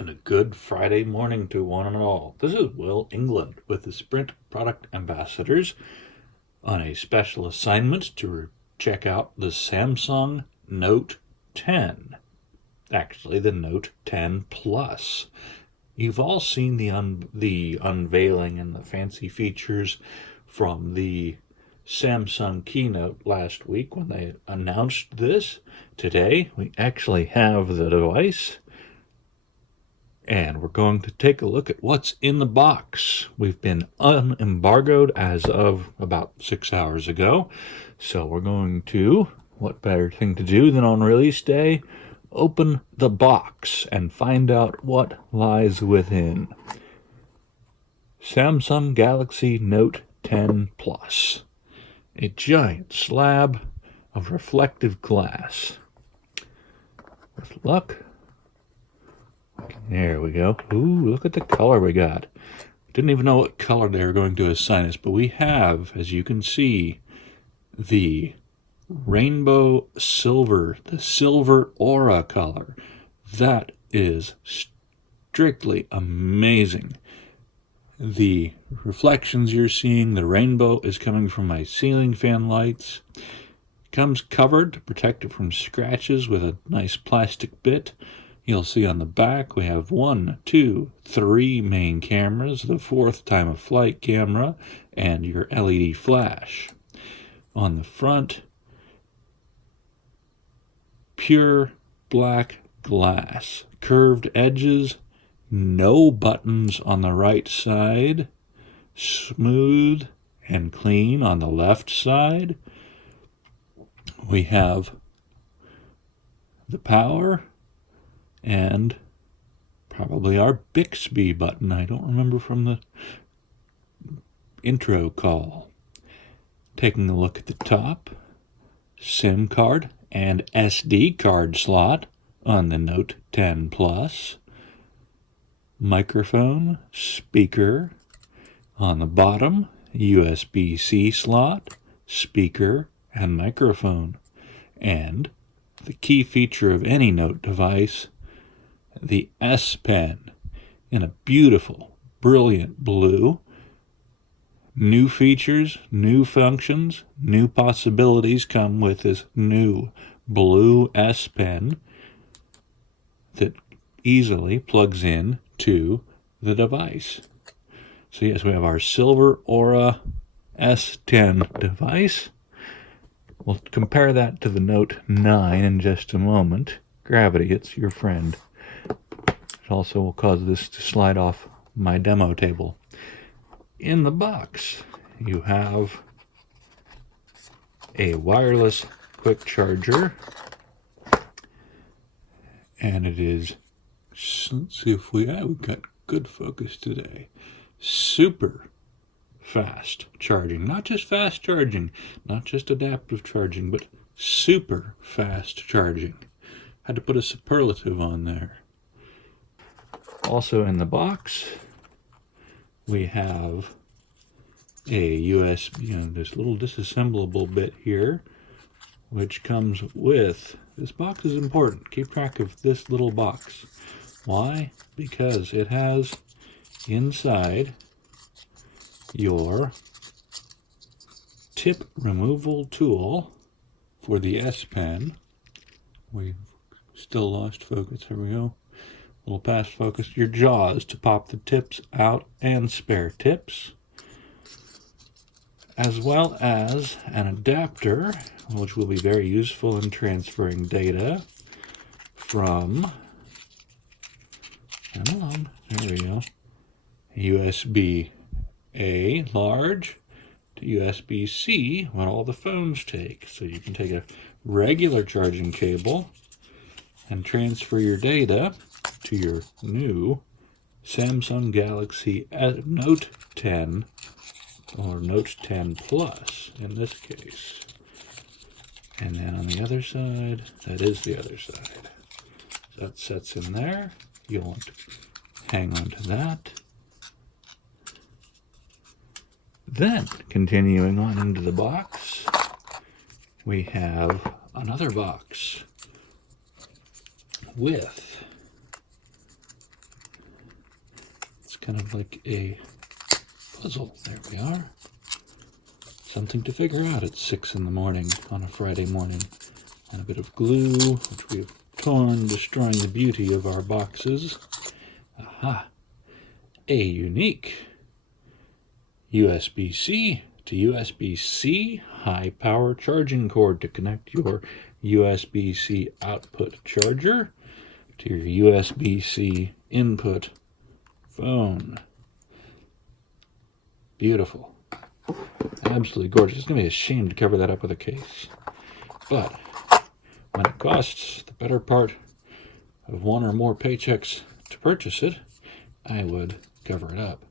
and a good Friday morning to one and all. This is Will England with the Sprint Product Ambassadors on a special assignment to check out the Samsung Note 10. Actually, the Note 10 Plus. You've all seen the unveiling and the fancy features from the Samsung keynote last week when they announced this. Today, we actually have the device, and we're going to take a look at what's in the box. We've been unembargoed as of about 6 hours ago, so we're going to, what better thing to do than on release day, open the box and find out what lies within. Samsung Galaxy Note 10 Plus. A giant slab of reflective glass. With luck. There we go. Ooh, look at the color we got. Didn't even know what color they were going to assign us, but we have, as you can see, the rainbow silver, the silver aura color. That is strictly amazing. The reflections you're seeing, the rainbow is coming from my ceiling fan lights. It comes covered to protect it from scratches with a nice plastic bit. You'll see on the back we have 1, 2, 3 main cameras, the 4th time of flight camera, and your LED flash. On the front, pure black glass, curved edges, no buttons on the right side, smooth and clean on the left side. We have the power and probably our Bixby button. I don't remember from the intro call. Taking a look at the top, SIM card and SD card slot on the Note 10 Plus. Microphone, speaker. On the bottom, USB-C slot, speaker, and microphone. And the key feature of any Note device, the S Pen in a beautiful, brilliant blue. New features, new functions, new possibilities come with this new blue S Pen that easily plugs in to the device. So yes, we have our Silver Aura S10 device. We'll compare that to the Note 9 in just a moment. Gravity, it's your friend. It also will cause this to slide off my demo table. In the box, you have a wireless quick charger, and it is, let's see if we've got good focus today, super fast charging. Not just fast charging, not just adaptive charging, but super fast charging. Had to put a superlative on there. Also in the box, we have a USB, this little disassemblable bit here, which comes with, this box is important. Keep track of this little box. Why? Because it has inside your tip removal tool for the S Pen. We've still lost focus. Here we go. A little past focus. Your jaws to pop the tips out and spare tips, as well as an adapter, which will be very useful in transferring data from, there we go, USB-A large to USB-C, what all the phones take. So you can take a regular charging cable and transfer your data to your new Samsung Galaxy Note 10 or Note 10 Plus in this case. And then on the other side, that is the other side. So that sets in there. You'll want to hang on to that. Then, continuing on into the box, we have another box with kind of like a puzzle. There we are. Something to figure out at 6 in the morning on a Friday morning. And a bit of glue, which we have torn, destroying the beauty of our boxes. Aha! A unique USB-C to USB-C high power charging cord to connect your USB-C output charger to your USB-C input phone. Beautiful. Absolutely gorgeous. It's going to be a shame to cover that up with a case. But when it costs the better part of one or more paychecks to purchase it, I would cover it up.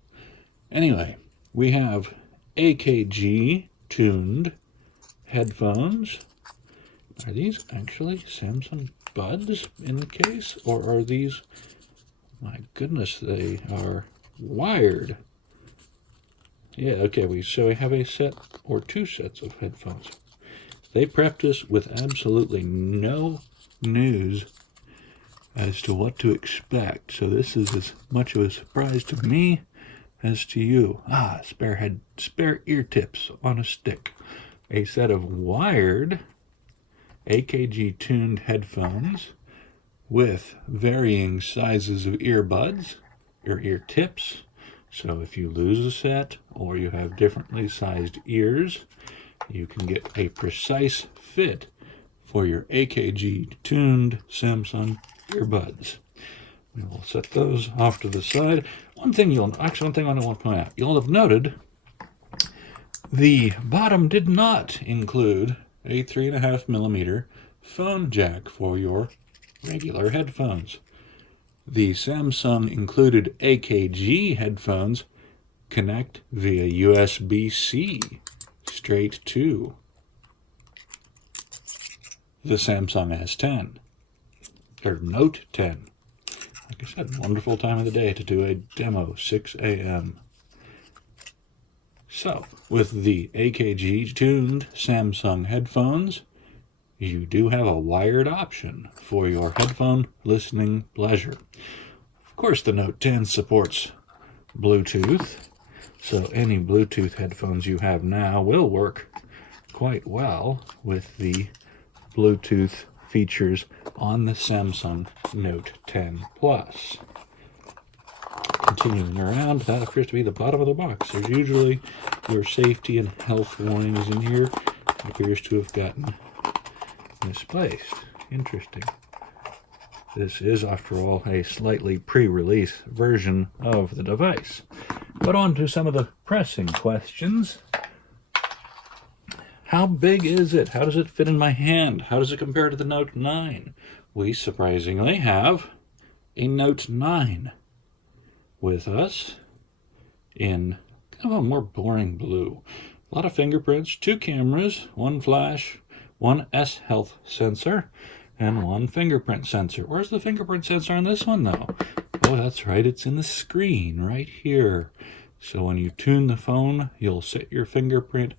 Anyway, we have AKG tuned headphones. Are these actually Samsung Buds in the case, or are these, my goodness, they are wired? Yeah, okay, so we have a set or two sets of headphones. They prepped us with absolutely no news as to what to expect, so this is as much of a surprise to me as to you. Spare ear tips on a stick. A set of wired AKG tuned headphones with varying sizes of earbuds, or ear tips. So if you lose a set or you have differently sized ears, you can get a precise fit for your AKG tuned Samsung earbuds. We will set those off to the side. One thing I want to point out, you'll have noted the bottom did not include a 3.5mm phone jack for your regular headphones. The Samsung included AKG headphones connect via USB-C straight to the Samsung S10, or Note 10. Like I said, wonderful time of the day to do a demo, 6 a.m. So, with the AKG tuned Samsung headphones, you do have a wired option for your headphone listening pleasure. Of course, the Note 10 supports Bluetooth, so any Bluetooth headphones you have now will work quite well with the Bluetooth features on the Samsung Note 10 Plus. Continuing around, that appears to be the bottom of the box. There's usually your safety and health warnings in here. It appears to have gotten misplaced. Interesting. This is, after all, a slightly pre-release version of the device. But on to some of the pressing questions. How big is it? How does it fit in my hand? How does it compare to the Note 9? We surprisingly have a Note 9 with us in kind of a more boring blue. A lot of fingerprints, 2 cameras, 1 flash, 1 S-Health sensor, and 1 fingerprint sensor. Where's the fingerprint sensor on this one, though? Oh, that's right, it's in the screen right here. So when you tune the phone, you'll set your fingerprint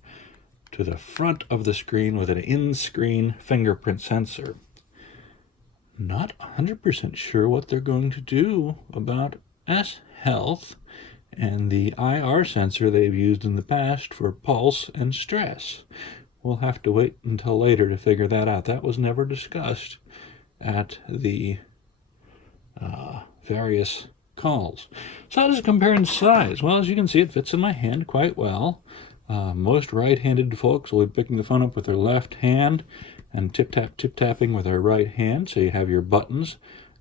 to the front of the screen with an in-screen fingerprint sensor. Not 100% sure what they're going to do about S-Health and the IR sensor they've used in the past for pulse and stress. We'll have to wait until later to figure that out. That was never discussed at the various calls. So how does it compare in size? Well, as you can see, it fits in my hand quite well. Most right-handed folks will be picking the phone up with their left hand and tip-tapping with their right hand, so you have your buttons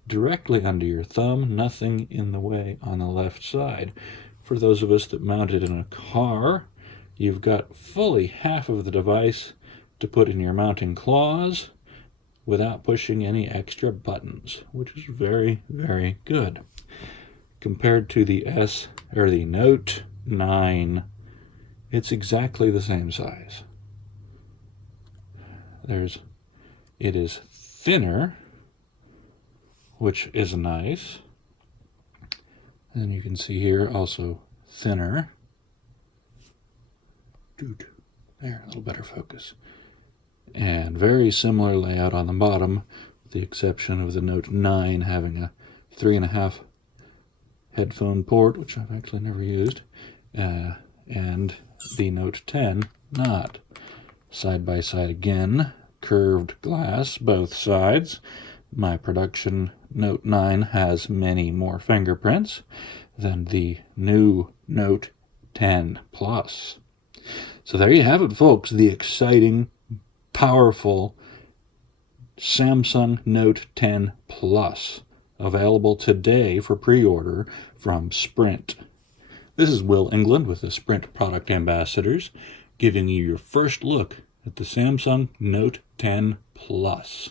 directly under your thumb, nothing in the way on the left side. For those of us that mount it in a car, you've got fully half of the device to put in your mounting claws without pushing any extra buttons, which is very, very good. Compared to the Note 9, it's exactly the same size. It is thinner, which is nice. And you can see here also thinner. There, a little better focus. And very similar layout on the bottom, with the exception of the Note 9 having a 3.5 headphone port, which I've actually never used, and the Note 10 not. Side by side again, curved glass both sides. My production Note 9 has many more fingerprints than the new Note 10 Plus. So there you have it, folks, the exciting, powerful Samsung Note 10 Plus, available today for pre-order from Sprint. This is Will England with the Sprint Product Ambassadors, giving you your first look at the Samsung Note 10 Plus.